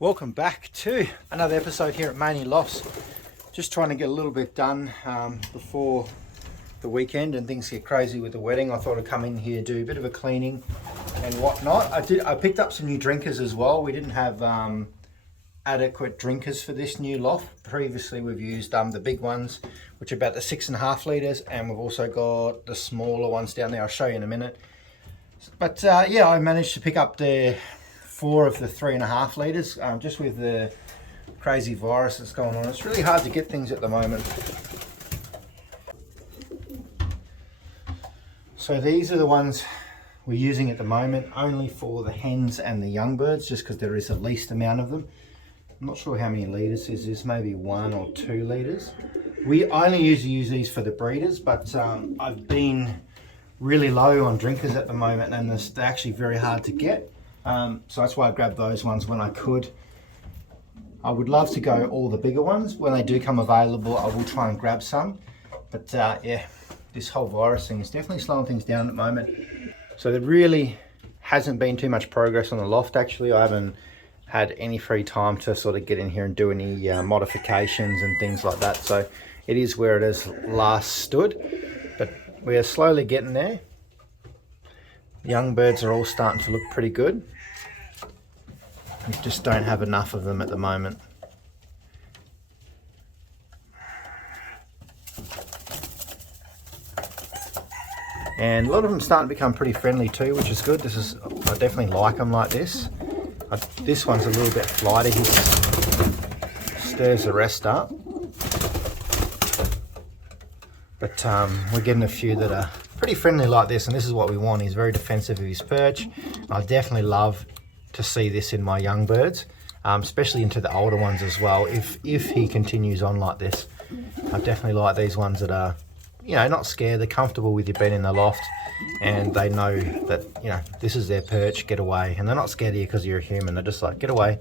Welcome back to another episode here at Maney Lofts. Just trying to get a little bit done before the weekend and things get crazy with the wedding. I thought I'd come in here, do a bit of a cleaning and whatnot. I picked up some new drinkers as well. We didn't have adequate drinkers for this new loft. Previously we've used the big ones, which are about the 6.5 litres, and we've also got the smaller ones down there. I'll show you in a minute. But yeah, I managed to pick up the 4 of the 3.5 litres, just with the crazy virus that's going on. It's really hard to get things at the moment. So these are the ones we're using at the moment, only for the hens and the young birds, just because there is the least amount of them. I'm not sure how many litres is this, maybe 1 or 2 litres. We only usually use these for the breeders, but I've been really low on drinkers at the moment, and they're actually very hard to get. So that's why I grabbed those ones when I could. I would love to go all the bigger ones. When they do come available, I will try and grab some. But yeah, this whole virus thing is definitely slowing things down at the moment. So there really hasn't been too much progress on the loft actually. I haven't had any free time to sort of get in here and do any modifications and things like that. So it is where it has last stood, but we are slowly getting there. Young birds are all starting to look pretty good. We just don't have enough of them at the moment. And a lot of them starting to become pretty friendly too, which is good. I definitely like them like this. This one's a little bit flighty. He stirs the rest up. But we're getting a few that are pretty friendly like this, and this is what we want. He's very defensive of his perch. I definitely love to see this in my young birds, especially into the older ones as well. If he continues on like this, I definitely like these ones that are, you know, not scared. They're comfortable with you being in the loft, and they know that, you know, this is their perch, get away. And they're not scared of you because you're a human. They're just like, get away.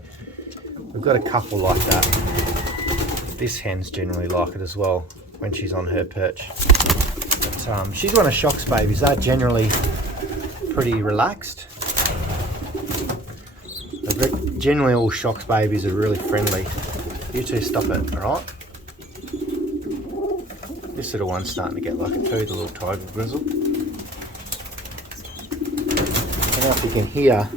We've got a couple like that. This hen's generally like it as well when she's on her perch. But she's one of Shock's babies. They're generally pretty relaxed. Generally all Shock's babies are really friendly. You two stop it, alright? This little one's starting to get like a too, the little tiger grizzle. I don't know if you can hear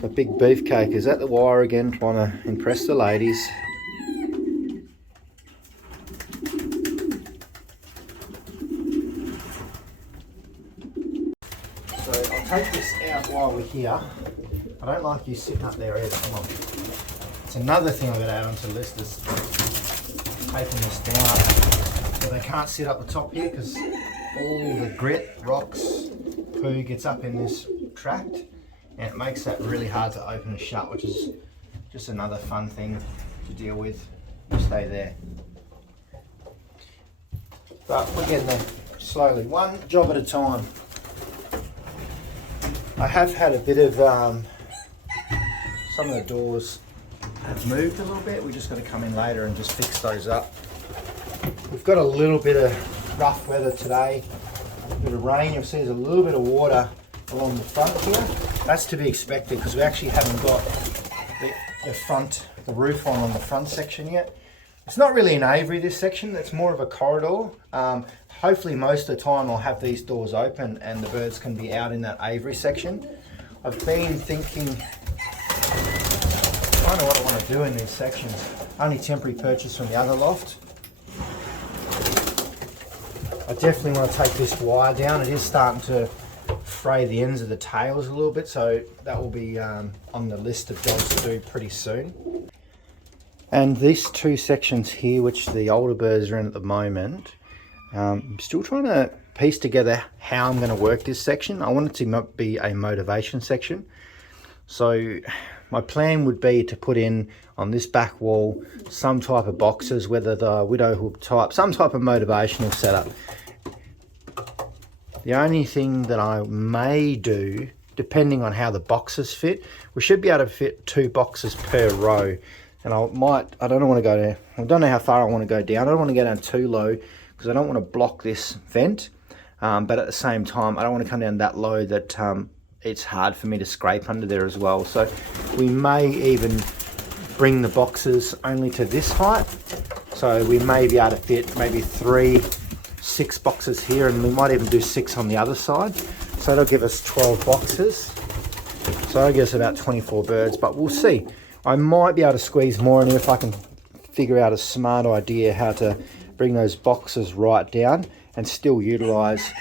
the big beefcake is at the wire again, trying to impress the ladies. So I'll take this out while we're here. I don't like you sitting up there either, come on. It's another thing I'm going to add onto the list is taking this down so they can't sit up the top here, because all the grit, rocks, poo gets up in this tract, and it makes that really hard to open and shut, which is just another fun thing to deal with. You stay there. But we're getting there slowly, one job at a time. I have had a bit of, some of the doors have moved a little bit. We just got to come in later and just fix those up. We've got a little bit of rough weather today, a bit of rain. You'll see there's a little bit of water along the front here. That's to be expected because we actually haven't got the roof on the front section yet. It's not really an aviary, this section. It's more of a corridor. Hopefully most of the time I'll have these doors open and the birds can be out in that aviary section. I've been thinking, I don't know what I want to do in these sections. Only temporary purchase from the other loft. I definitely want to take this wire down. It is starting to fray the ends of the tails a little bit, so that will be on the list of jobs to do pretty soon. And these two sections here, which the older birds are in at the moment, I'm still trying to piece together how I'm going to work this section. I want it to be a motivation section. So my plan would be to put in on this back wall some type of boxes, whether the widow hook type, some type of motivational setup. The only thing that I may do, depending on how the boxes fit, we should be able to fit 2 boxes per row. And I don't want to go there. I don't know how far I want to go down. I don't want to go down too low because I don't want to block this vent. But at the same time, I don't want to come down that low that it's hard for me to scrape under there as well. So we may even bring the boxes only to this height. So we may be able to fit maybe 6 boxes here, and we might even do 6 on the other side. So that'll give us 12 boxes. So that'll give us about 24 birds, but we'll see. I might be able to squeeze more in here if I can figure out a smart idea how to bring those boxes right down and still utilize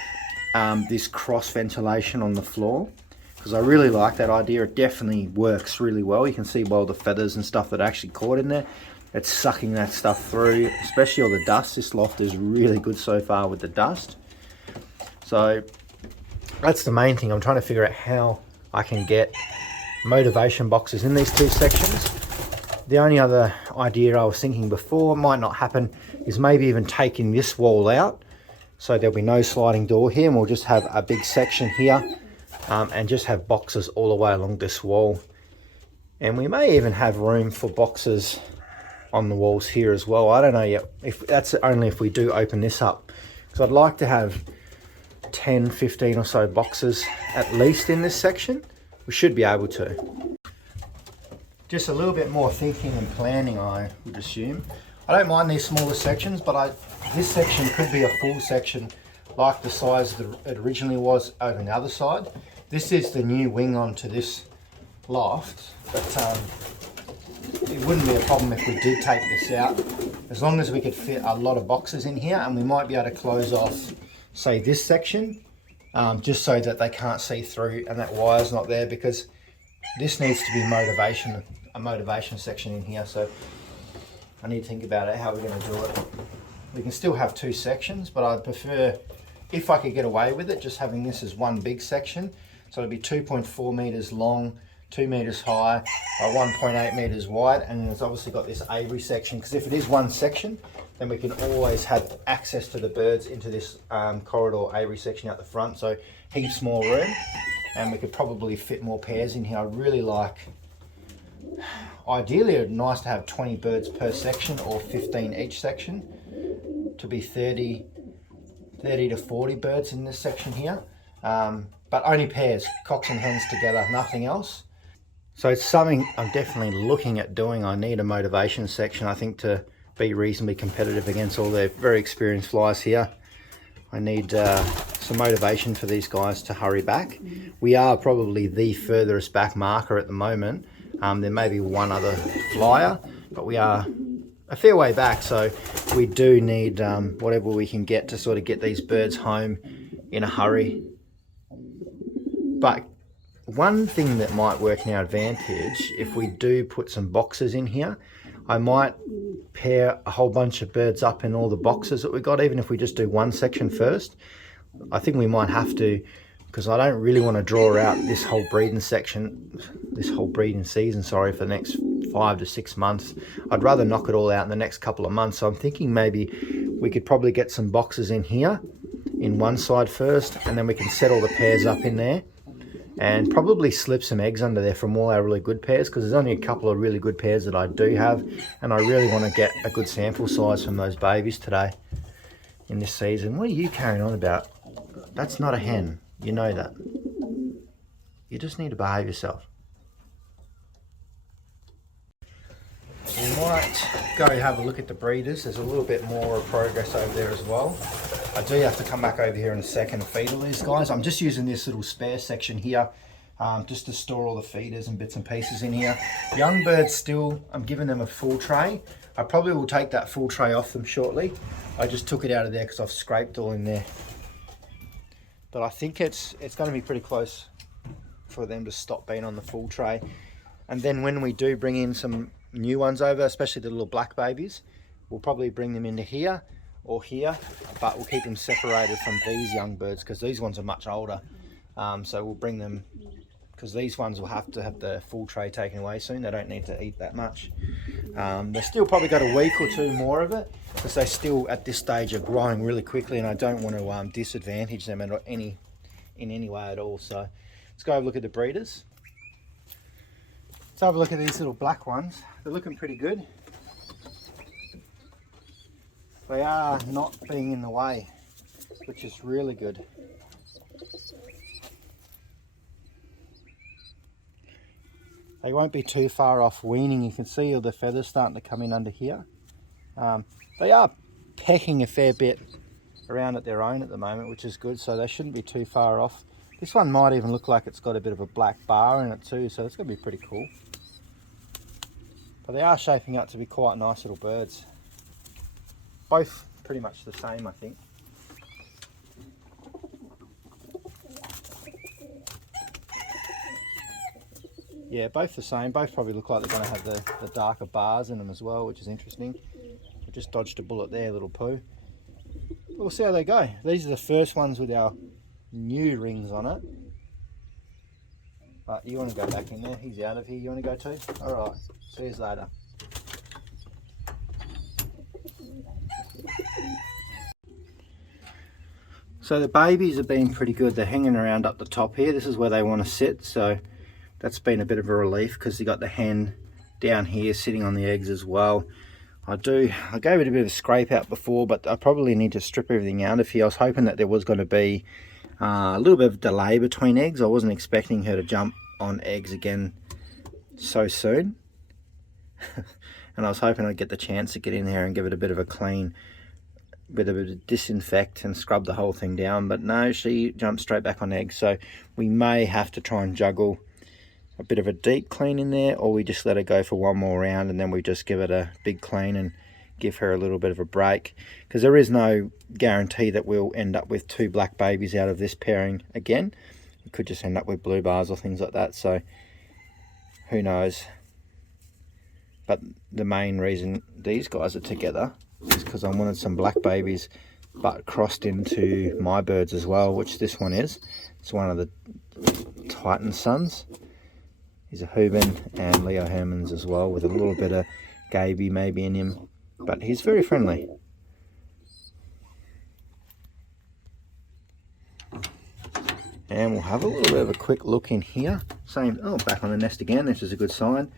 this cross ventilation on the floor, because I really like that idea. It definitely works really well. You can see all the feathers and stuff that are actually caught in there. It's sucking that stuff through, especially all the dust. This loft is really good so far with the dust. So that's the main thing. I'm trying to figure out how I can get motivation boxes in these 2 sections. The only other idea I was thinking before, might not happen, is maybe even taking this wall out. So there'll be no sliding door here, and we'll just have a big section here and just have boxes all the way along this wall. And we may even have room for boxes on the walls here as well. I don't know yet. If that's only if we do open this up, because I'd like to have 10, 15 or so boxes at least in this section. We should be able to. Just a little bit more thinking and planning, I would assume. I don't mind these smaller sections, but this section could be a full section like the size that it originally was over the other side. This is the new wing onto this loft, but it wouldn't be a problem if we did take this out, as long as we could fit a lot of boxes in here, and we might be able to close off, say, this section, just so that they can't see through and that wire's not there, because this needs to be a motivation section in here. So I need to think about it, how we're going to do it. We can still have 2 sections, but I'd prefer, if I could get away with it, just having this as one big section. So it'd be 2.4 meters long, 2 meters high, by 1.8 meters wide, and then it's obviously got this aviary section, because if it is one section, then we can always have access to the birds into this corridor aviary section out the front, so heaps more room, and we could probably fit more pairs in here. I really like, ideally it'd be nice to have 20 birds per section, or 15 each section, to be 30 to 40 birds in this section here, but only pairs, cocks and hens together, nothing else. So it's something I'm definitely looking at doing. I need a motivation section, I think, to be reasonably competitive against all the very experienced flies here. I need some motivation for these guys to hurry back. We are probably the furthest back marker at the moment. There may be one other flyer, but we are a fair way back, so we do need whatever we can get to sort of get these birds home in a hurry. But one thing that might work in our advantage, if we do put some boxes in here, I might pair a whole bunch of birds up in all the boxes that we got, even if we just do one section first. I think we might have to, because I don't really want to draw out this whole breeding section, this whole breeding season, sorry, for the next 5 to 6 months. I'd rather knock it all out in the next couple of months. So I'm thinking maybe we could probably get some boxes in here, in one side first, and then we can set all the pairs up in there, and probably slip some eggs under there from all our really good pairs, because there's only a couple of really good pairs that I do have, and I really want to get a good sample size from those babies today in this season. What are you carrying on about? That's not a hen. You know that. You just need to behave yourself. We might go have a look at the breeders. There's a little bit more progress over there as well. I do have to come back over here in a second and feed all these guys. I'm just using this little spare section here just to store all the feeders and bits and pieces in here. Young birds still, I'm giving them a full tray. I probably will take that full tray off them shortly. I just took it out of there because I've scraped all in there. But I think it's going to be pretty close for them to stop being on the full tray. And then when we do bring in some new ones over, especially the little black babies, we'll probably bring them into here or here, but we'll keep them separated from these young birds because these ones are much older. So we'll bring them, because these ones will have to have the full tray taken away soon. They don't need to eat that much. They've still probably got a week or two more of it, because they still at this stage are growing really quickly, and I don't want to disadvantage them in any way at all. So let's go have a look at the breeders. Let's have a look at these little black ones. They're looking pretty good. They are not being in the way, which is really good. They won't be too far off weaning. You can see all the feathers starting to come in under here. They are pecking a fair bit around at their own at the moment, which is good, so they shouldn't be too far off. This one might even look like it's got a bit of a black bar in it too, so it's going to be pretty cool. But they are shaping up to be quite nice little birds. Both pretty much the same, I think. Yeah, both the same. Both probably look like they're going to have the darker bars in them as well, which is interesting. I just dodged a bullet there, little poo. But we'll see how they go. These are the first ones with our new rings on it. But you want to go back in there? He's out of here. You want to go too? All right. See you later. So the babies have been pretty good. They're hanging around up the top here. This is where they want to sit. So that's been a bit of a relief because you got the hen down here sitting on the eggs as well. I gave it a bit of a scrape out before, but I probably need to strip everything out of here. I was hoping that there was going to be a little bit of delay between eggs. I wasn't expecting her to jump on eggs again so soon. And I was hoping I'd get the chance to get in there and give it a bit of a clean, bit of a disinfect and scrub the whole thing down. But no, she jumped straight back on eggs. So we may have to try and juggle a bit of a deep clean in there, or we just let her go for one more round and then we just give it a big clean and give her a little bit of a break, because there is no guarantee that we'll end up with 2 black babies out of this pairing again. We could just end up with blue bars or things like that, so who knows. But the main reason these guys are together is because I wanted some black babies but crossed into my birds as well, which this one is. It's one of the Titan sons. He's a Hooban and Leo Hermans as well, with a little bit of Gaby maybe in him, but he's very friendly. And we'll have a little bit of a quick look in here. Same, oh, back on the nest again, this is a good sign.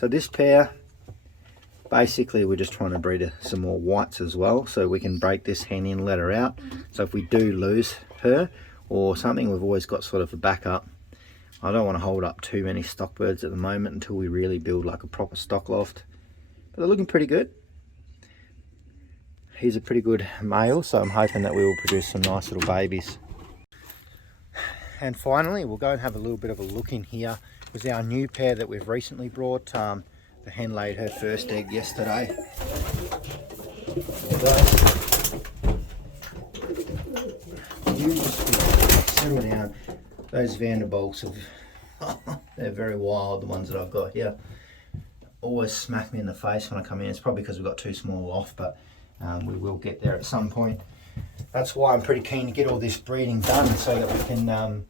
So this pair, basically we're just trying to breed some more whites as well, so we can break this hen in, let her out. So if we do lose her or something, we've always got sort of a backup. I don't want to hold up too many stock birds at the moment until we really build like a proper stock loft. But they're looking pretty good. He's a pretty good male, so I'm hoping that we will produce some nice little babies. And finally, we'll go and have a little bit of a look in here with our new pair that we've recently brought. The hen laid her first egg yesterday. You just settle down. Those Vanderbilts they're very wild, the ones that I've got here. Always smack me in the face when I come in. It's probably because we've got too small loft, but we will get there at some point. That's why I'm pretty keen to get all this breeding done, so that we can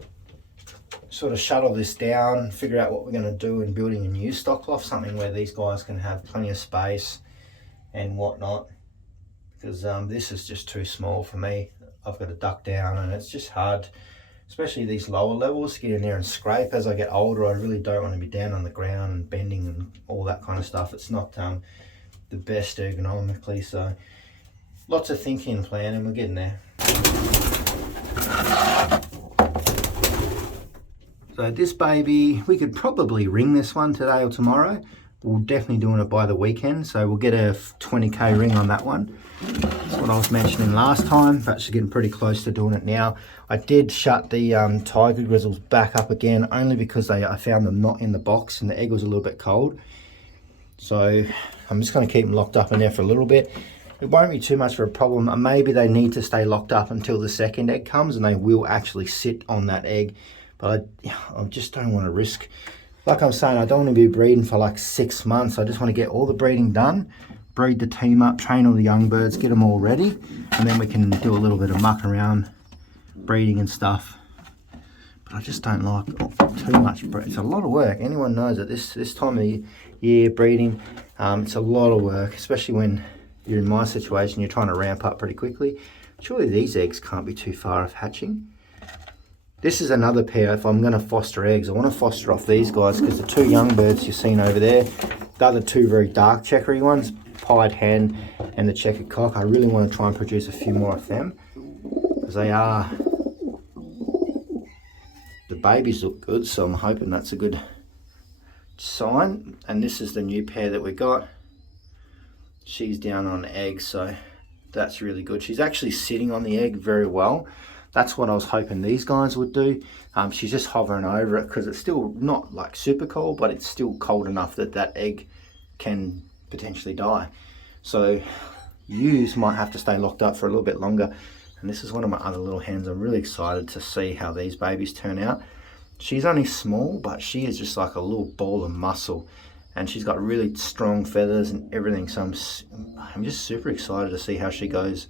sort of shuttle this down and figure out what we're going to do in building a new stock loft, something where these guys can have plenty of space and whatnot, because this is just too small for me. I've got to duck down and it's just hard, especially these lower levels, get in there and scrape. As I get older, I really don't want to be down on the ground and bending and all that kind of stuff. It's not the best ergonomically, so lots of thinking and planning. We're getting there. So this baby, we could probably ring this one today or tomorrow. We're definitely doing it by the weekend, so we'll get a 20k ring on that one. That's what I was mentioning last time, but she's getting pretty close to doing it now. I did shut the tiger grizzles back up again, only because I found them not in the box and the egg was a little bit cold. So I'm just going to keep them locked up in there for a little bit. It won't be too much of a problem. Maybe they need to stay locked up until the second egg comes, and they will actually sit on that egg. But I just don't want to risk. Like I'm saying, I don't want to be breeding for like 6 months. I just want to get all the breeding done, breed the team up, train all the young birds, get them all ready, and then we can do a little bit of muck around breeding and stuff. But I just don't like too much breed. It's a lot of work. Anyone knows that this time of year breeding, it's a lot of work, especially when you're in my situation, you're trying to ramp up pretty quickly. Surely these eggs can't be too far off hatching. This is another pair. If I'm going to foster eggs, I want to foster off these guys, because the 2 young birds you've seen over there, the other 2 very dark checkery ones, pied hen and the checkered cock, I really want to try and produce a few more of them, because they are, the babies look good, so I'm hoping that's a good sign, and this is the new pair that we got. She's down on eggs, so that's really good. She's actually sitting on the egg very well. That's what I was hoping these guys would do. She's just hovering over it because it's still not like super cold, but it's still cold enough that that egg can potentially die. So ewes might have to stay locked up for a little bit longer. And this is one of my other little hens. I'm really excited to see how these babies turn out. She's only small, but she is just like a little ball of muscle. And she's got really strong feathers and everything. So I'm just super excited to see how she goes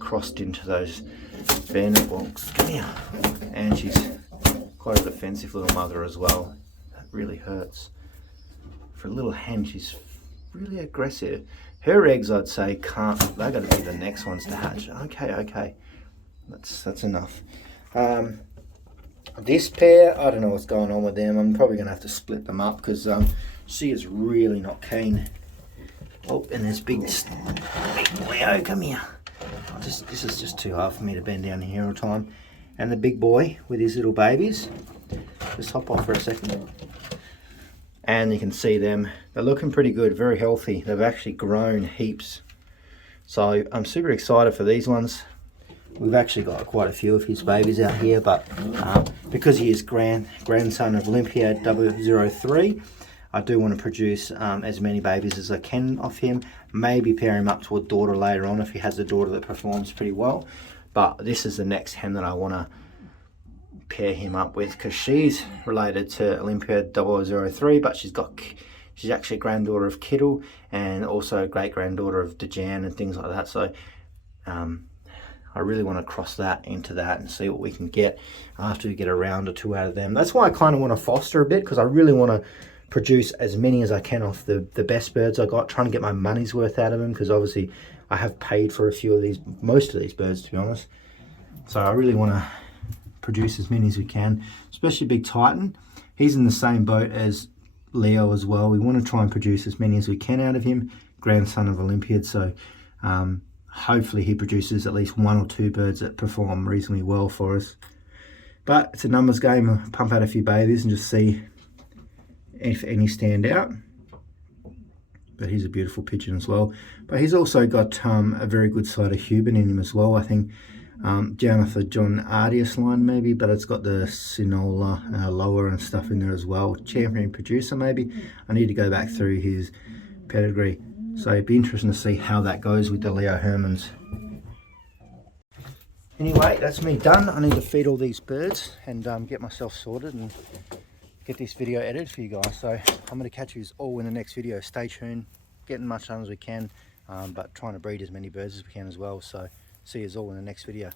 crossed into those Vanderbilts. Come here. And she's quite a defensive little mother as well. That really hurts. For a little hen, she's really aggressive. Her eggs, I'd say, they're going to be the next ones to hatch. Okay. That's enough. This pair, I don't know what's going on with them. I'm probably going to have to split them up because she is really not keen. Oh, and there's big Leo, come here. This is just too hard for me to bend down here all the time. And the big boy with his little babies. Just hop off for a second. And you can see them. They're looking pretty good, very healthy. They've actually grown heaps. So I'm super excited for these ones. We've actually got quite a few of his babies out here, but because he is grandson of Olympiad 003, I do want to produce as many babies as I can off him. Maybe pair him up to a daughter later on if he has a daughter that performs pretty well. But this is the next hen that I want to pair him up with because she's related to Olympiad 003, but she's actually a granddaughter of Kittle and also a great-granddaughter of Dejan and things like that. So I really want to cross that into that and see what we can get after we get a round or two out of them. That's why I kind of want to foster a bit, because I really want to produce as many as I can off the best birds I got, trying to get my money's worth out of them, because obviously I have paid for most of these birds, to be honest. So I really want to produce as many as we can, especially Big Titan. He's in the same boat as Leo as well. We want to try and produce as many as we can out of him, grandson of Olympiad. So hopefully he produces at least 1 or 2 birds that perform reasonably well for us. But it's a numbers game. I'll pump out a few babies and just see if any stand out. But he's a beautiful pigeon as well. But he's also got a very good side of Huban in him as well. I think down off the John Ardius line maybe, but it's got the Sinola lower and stuff in there as well. Champion producer maybe. I need to go back through his pedigree. So it'd be interesting to see how that goes with the Leo Hermans. Anyway, that's me done. I need to feed all these birds and get myself sorted and get this video edited for you guys. So I'm going to catch you all in the next video. Stay tuned, getting much done as we can, but trying to breed as many birds as we can as well. So see you all in the next video.